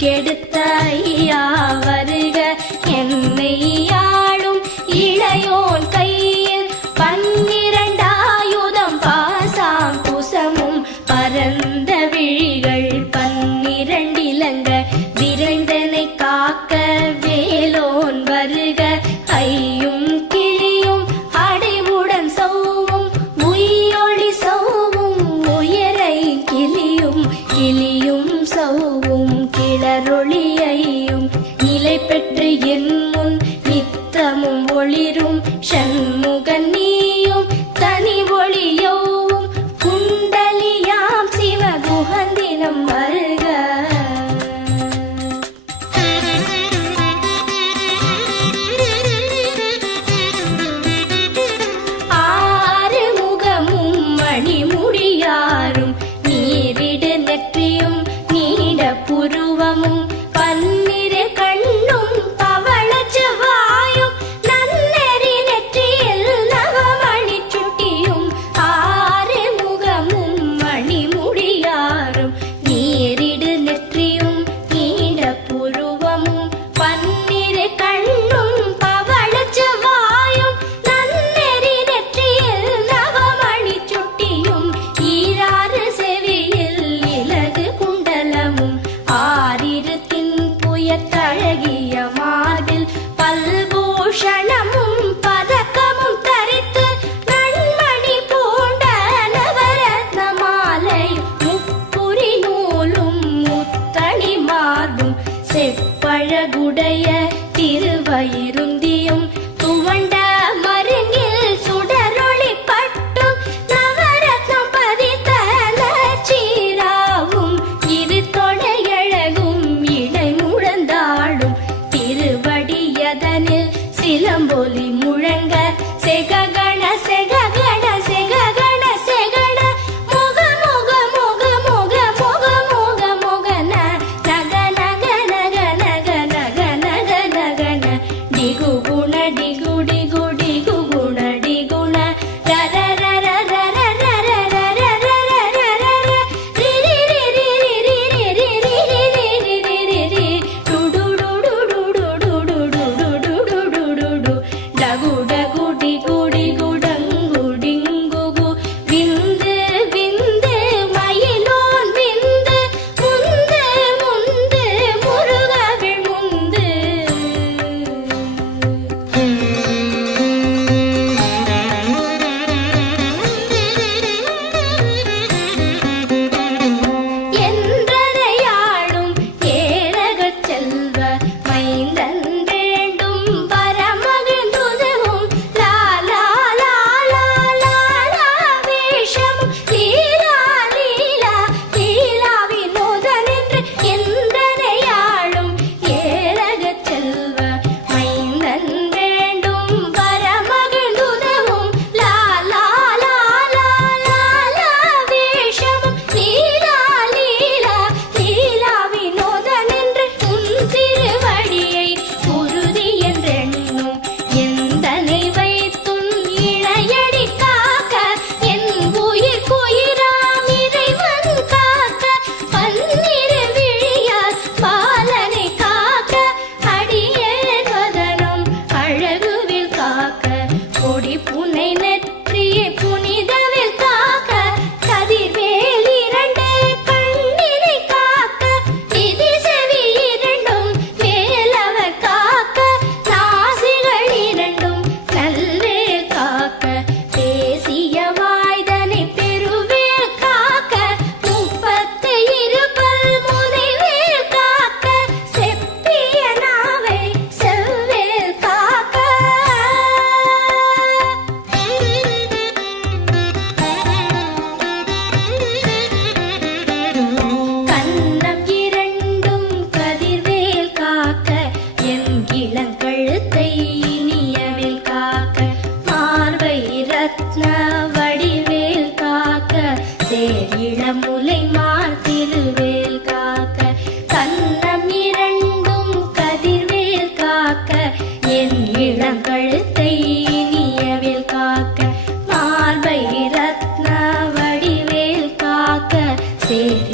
குடிக்கெடுத்த கிளரொளியையும் நிலை பெற்று என்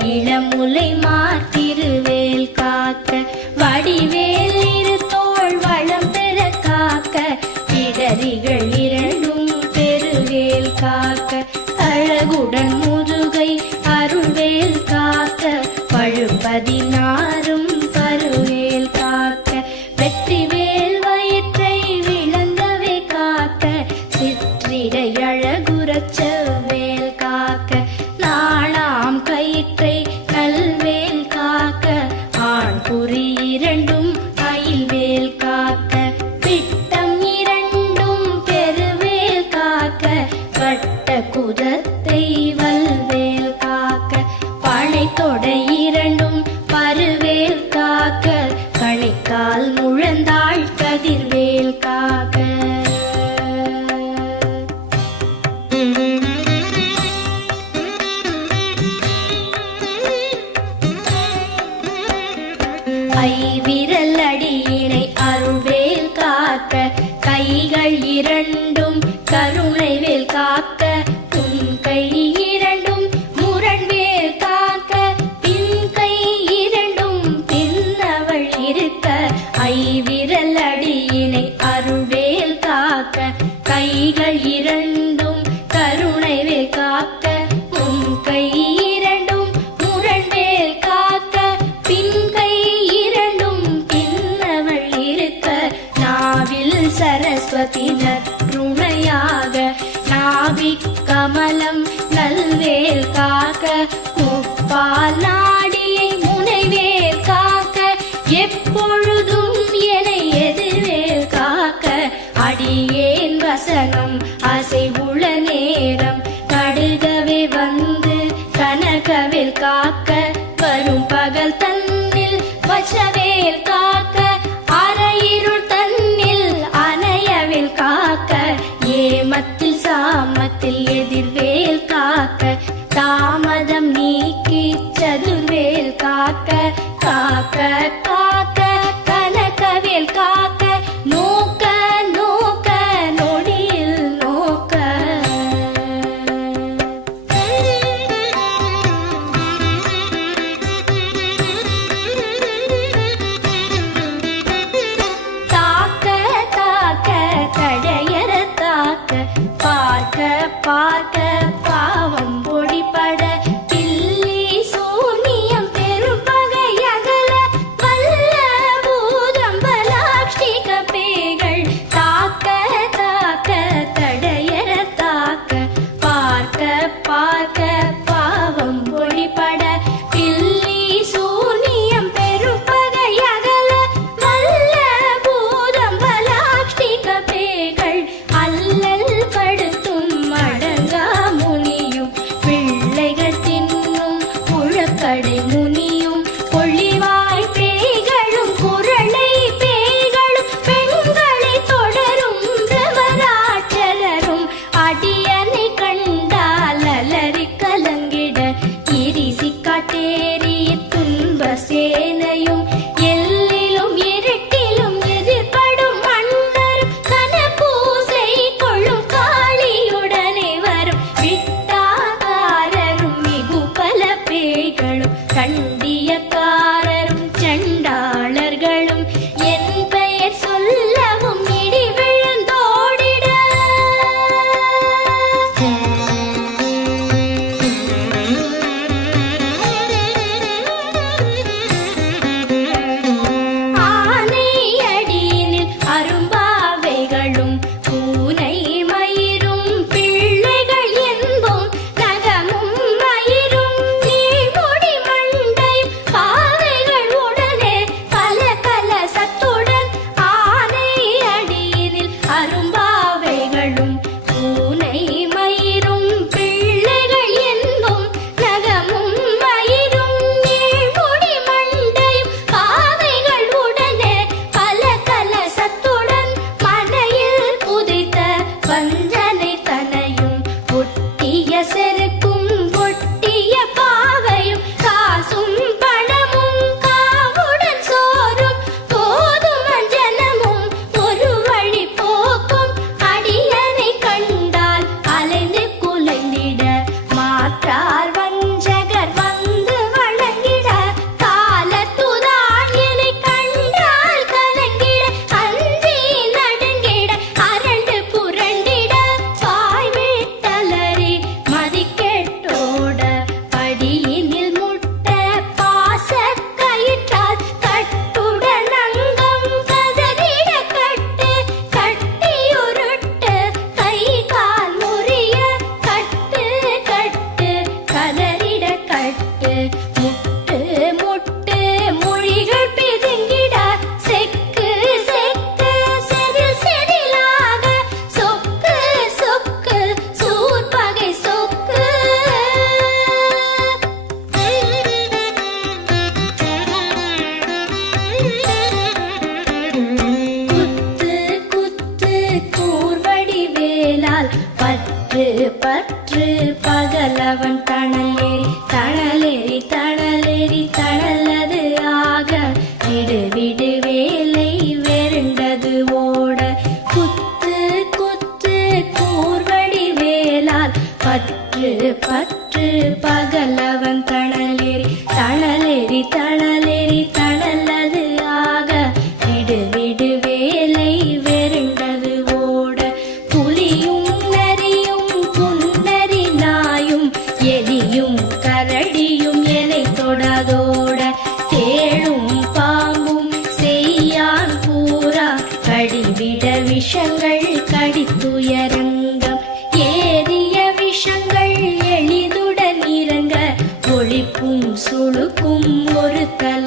இளமுலை மாற்றி தொட இரண்டும் காக்க காக்க nunca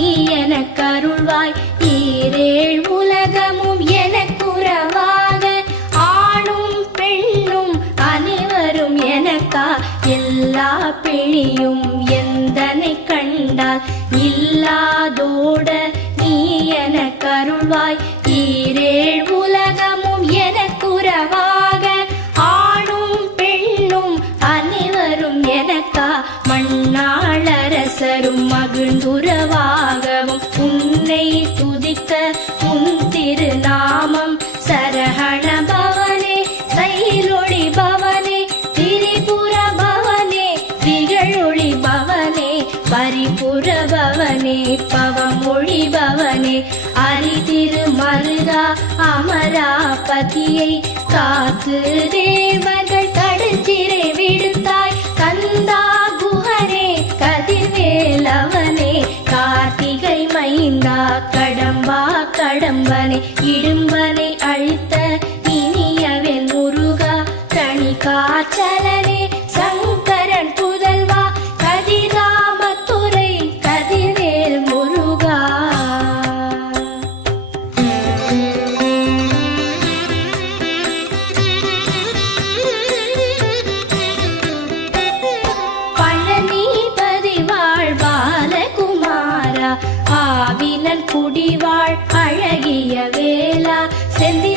நீ எனக்கு அருள்வாய் ஈரேழ் உலகமும் எனக்குறவாக. ஆணும் பெண்ணும் அனைவரும் எனக்கா? எல்லா பிணியும் எந்தனை கண்டால்? இல்லாதோட நீ எனக்கு அருள்வாய் ஈரேழ் உலகமும் எனக்குறவாக. ஆணும் பெண்ணும் மகிழ்ந்துறவா பவமொழிபவனே அறிதிரு மருகா அமரா பதியை காத்து தேவர்கள் கடுஞ்சிறை விடுத்தாய். கந்தா குஹனே கதிர்வேலவனே கார்த்திகை மைந்தா கடம்பா கடம்பனை இடும்பனை அழித்த இனியவன் முருகா தனி காச்சலை ஆவினன் குடிவாழ் அழகிய வேளா செந்தி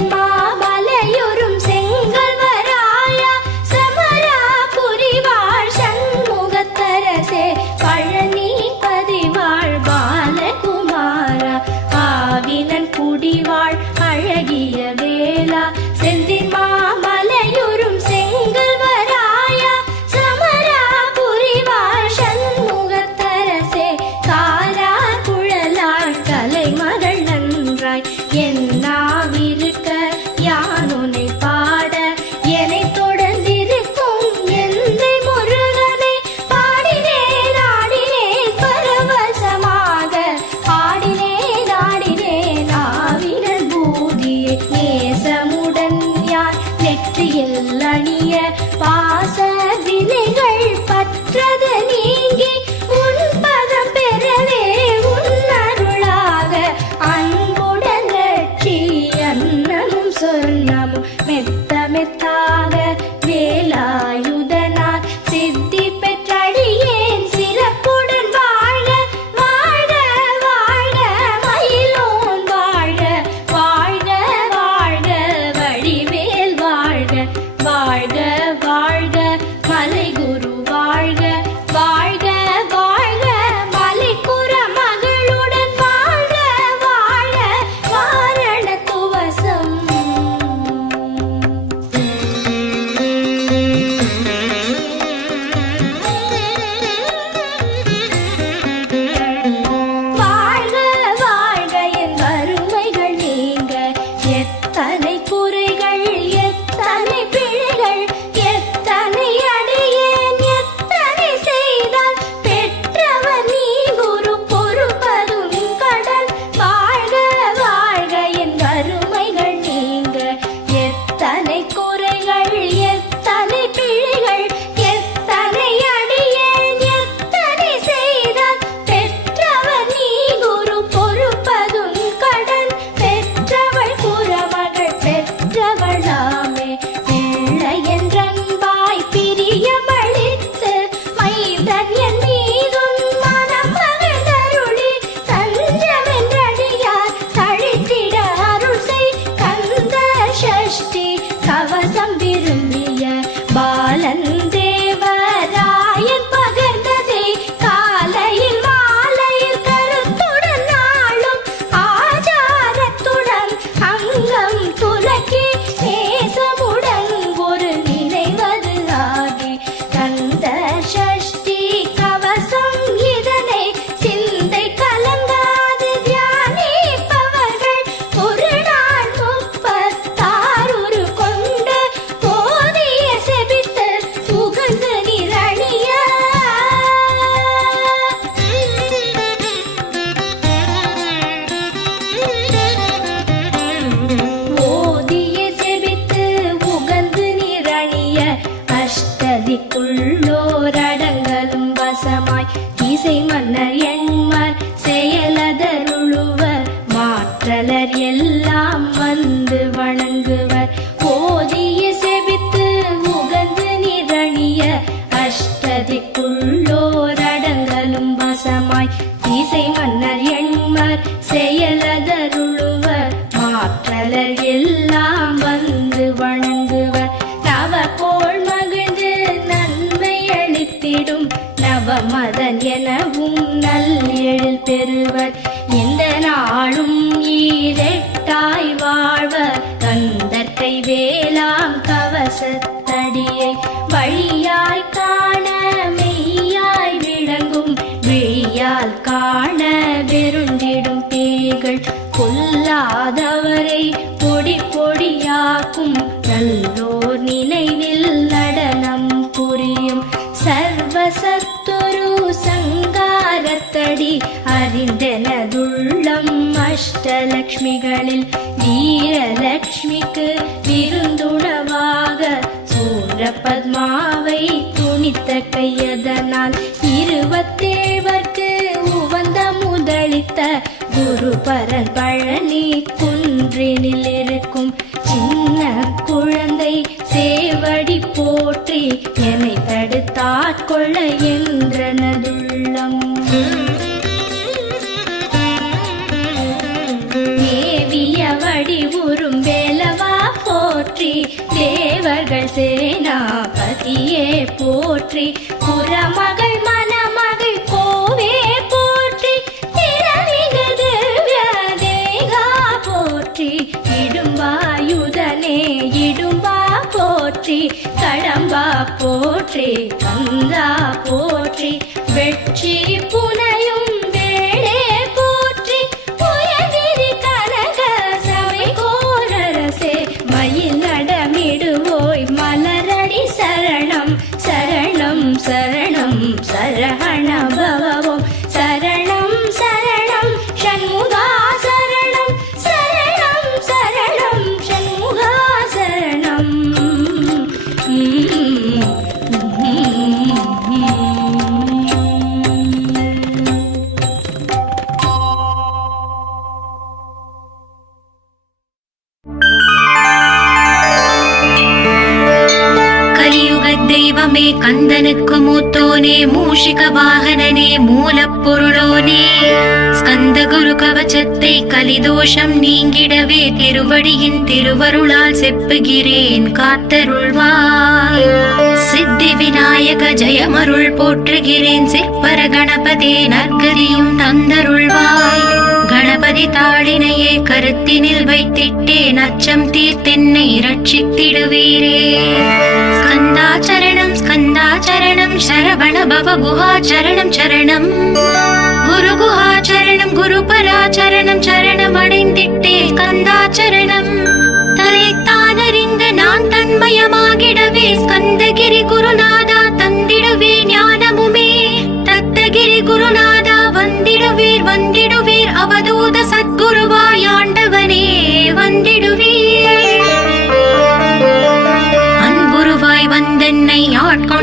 வசமாய் இசை மன்னர் எண்மர் செயலதருளுவர். மாற்றலர் எல்லாம் வந்து வணங்குவர். நவகோள் மகிழ்ந்து நன்மை அளித்திடும். நவமதன் எனவும் நல் எழில் பெறுவர். படி அறிந்தனதுள்ளம். அஷ்டலக்ஷ்மிகளில் வீரலக்ஷ்மிக்கு விருந்துணவாக சூரபத்மாவை துணித்த கையதனால் இருபத்தேவர்க்கு உவந்த முதலித்த குரு பரன் பழனி குன்றினில் இருக்கும் சின்ன குழந்தை சேவடி போற்றி என்னை தடுத்தாட்கொள்ள என் போற்றி புறமகள் மணமகள் மூலப்பொருளோனே. ஸ்கந்த குரு கவச்சத்தை கலிதோஷம் நீங்கிடவே திருவடியின் திருவருளால் செப்புகிறேன் காத்தருள்வாய். சித்தி விநாயக ஜெயமருள் போற்றுகிறேன் சிற்பர கணபதே நற்கதியும் தந்தருள்வாய். கணபதி தாளினையே கருத்தினில் வைத்திட்டேன் அச்சம் தீர்த்தென்னை ரட்சித்திடுவீரே ஸ்கந்தாச்சர ஸ்கந்தாச்சரணம் சரவண பவ குஹாச்சரணம் சரணம் குரு குஹாச்சரணம் குரு பராச்சரணம் சரணம் அடைந்திட்டே ஸ்கந்தாச்சரணம் தலைத்தானறிந்து நான் தன்மயமாகிடவே ஸ்கந்த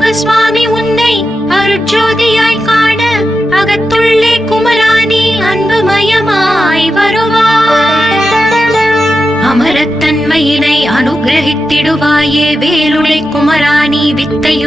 ஆறுமுக சுவாமி உன்னை அருட்ஜோதியாய் காண அகத்துள்ளே குமராணி அன்புமயமாய் வருவாய். அமரத்தன்மையினை அனுகிரகித்திடுவாயே வேலுடை குமராணி வித்தையும்